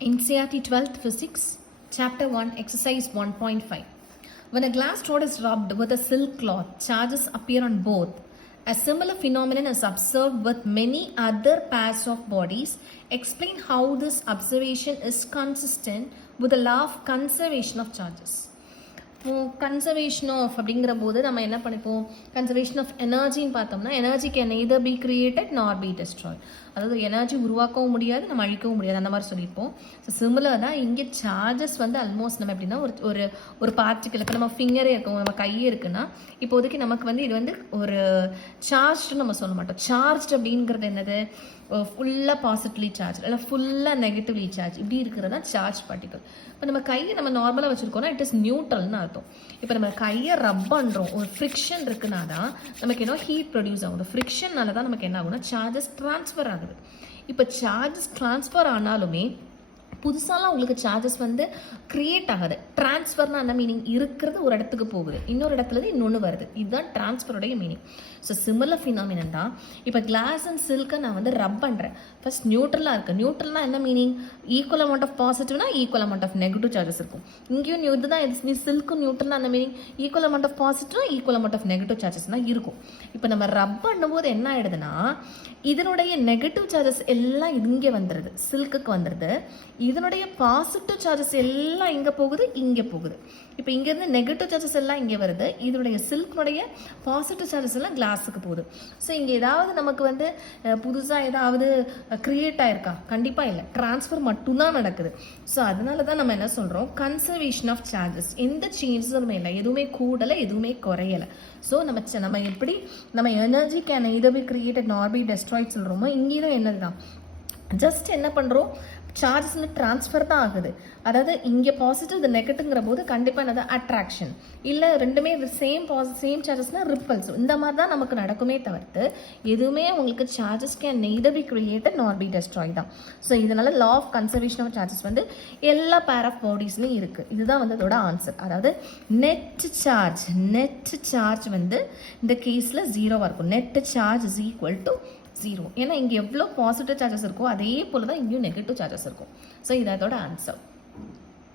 NCERT 12th Physics, Chapter 1, Exercise 1.5. When a glass rod is rubbed with a silk cloth, charges appear on both. A similar phenomenon is observed with many other pairs of bodies. Explain how this observation is consistent with the law of conservation of charges. Conservation of அப்படிங்கிற போது நம்ம என்ன பண்ணிப்போம், conservation of எனர்ஜின்னு பார்த்தோம்னா energy can either be created nor be destroyed. அதாவது energy உருவாக்கவும் முடியாது, நம்ம அழிக்கவும் முடியாது, அந்த மாதிரி சொல்லியிருப்போம். ஸோ சிமிலர் தான் இங்கே சார்ஜஸ் வந்து ஆல்மோஸ்ட் நம்ம எப்படின்னா ஒரு ஒரு பார்ட்டிக்கல், இப்போ நம்ம ஃபிங்கரே இருக்கும், நம்ம கையே இருக்குன்னா இப்போதைக்கு நமக்கு வந்து இது வந்து ஒரு சார்ஜ்டு நம்ம சொல்ல மாட்டோம். சார்ஜ் அப்படிங்கிறது என்னது, ஃபுல்லாக பாசிட்டிவ்லி சார்ஜ் இல்லை ஃபுல்லாக நெகட்டிவ்லி சார்ஜ் இப்படி இருக்கிறது தான் சார்ஜ் பார்ட்டிகல். இப்போ நம்ம கையை நம்ம நார்மலாக வச்சுருக்கோம்னா இட் இஸ் நியூட்ரல்னு அர்த்தம். இப்போ நம்ம கையை ரப் பண்ணுறோம், ஒரு ஃப்ரிக்ஷன் இருக்குன்னா தான் நமக்கு என்ன ஹீட் ப்ரொடியூஸ் ஆகும். ஃப்ரிக்ஷனால தான் நமக்கு என்ன ஆகும்னா சார்ஜஸ் ட்ரான்ஸ்ஃபர் ஆகுது. இப்போ சார்ஜஸ் ட்ரான்ஸ்ஃபர் ஆனாலுமே புதுசாலாம் உங்களுக்கு சார்ஜஸ் வந்து கிரியேட் ஆகுது. டிரான்ஸ்ஃபர்னா என்ன மீனிங், இருக்கிறது ஒரு இடத்துக்கு போகுது, இன்னொரு இடத்துல இன்னொன்று வருது, இதுதான் டிரான்ஸ்ஃபருடைய மீனிங். ஸோ சிமிலர் ஃபினாமினன் தான் இப்போ கிளாஸ் அண்ட் சில்கை நான் வந்து ரப் பண்ணுறேன். ஃபர்ஸ்ட் நியூட்ரலாக இருக்குது. நியூட்ரல்னா என்ன மீனிங், ஈக்குவல் அமௌண்ட் ஆஃப் பாசிட்டிவ்னா equal amount of negative charges இருக்கும். இங்கேயும் இதுதான் சில்க்கும் நியூட்ரல்னா என்ன மீனிங், ஈக்குவல் அமௌண்ட் ஆஃப் பாசிட்டிவ்னா equal amount of negative charges தான் இருக்கும். இப்போ நம்ம ரப் பண்ணும்போது என்ன ஆயிடுதுன்னா இதனுடைய நெகட்டிவ் சார்ஜஸ் எல்லாம் இங்கே வந்துடுது, சில்க்குக்கு வந்துடுது. இதனுடைய பாசிட்டிவ் சார்ஜஸ் எல்லாம் இங்கே போகுது, இங்கே போகுது. இப்போ இங்கேருந்து நெகட்டிவ் சார்ஜஸ் எல்லாம் இங்கே வருது, இதனுடைய சில்க்னுடைய பாசிட்டிவ் சார்ஜஸ் எல்லாம் கிளாஸுக்கு போகுது. ஸோ இங்கே ஏதாவது நமக்கு வந்து புதுசாக ஏதாவது கிரியேட் ஆயிருக்கா, கண்டிப்பாக இல்லை, ட்ரான்ஸ்ஃபர் மட்டும்தான் நடக்குது. ஸோ அதனால தான் நம்ம என்ன சொல்கிறோம், கன்சர்வேஷன் ஆஃப் சார்ஜஸ். எந்த சேஞ்சஸுமே இல்லை, எதுவுமே கூடலை எதுவுமே குறையலை. ஸோ நம்ம எப்படி நம்ம energy can either be created nor be Detroit சொல்கிறோமோ, இங்கேயும் என்னது தான், ஜஸ்ட் என்ன பண்ணுறோம், சார்ஜஸ் வந்து ட்ரான்ஸ்ஃபர் தான் ஆகுது. அதாவது இங்கே பாசிட்டிவ் இது நெகட்டிவ்ங்கிற போது கண்டிப்பாக என்னது அட்ராக்ஷன், இல்லை ரெண்டுமே சேம் சார்ஜஸ்னால் ரிப்பல்ஸ், இந்த மாதிரி தான் நமக்கு நடக்குமே தவிர்த்து எதுவுமே உங்களுக்கு charges can neither be created nor be destroy தான். ஸோ இதனால law of conservation of charges வந்து எல்லா பேர் ஆஃப் பாடிஸ்லையும் இருக்குது. இதுதான் வந்து அதோட ஆன்சர். அதாவது நெட் சார்ஜ் வந்து இந்த கேஸில் ஜீரோவாக இருக்கும். Net charge is equal to 0. ஏன்னா இங்கே எவ்வளோ பாசிட்டிவ் சார்ஜஸ் இருக்கோ அதே போல் தான் இங்கேயும் நெகட்டிவ் சார்ஜஸ் இருக்கும். ஸோ இது அதோட ஆன்சர்.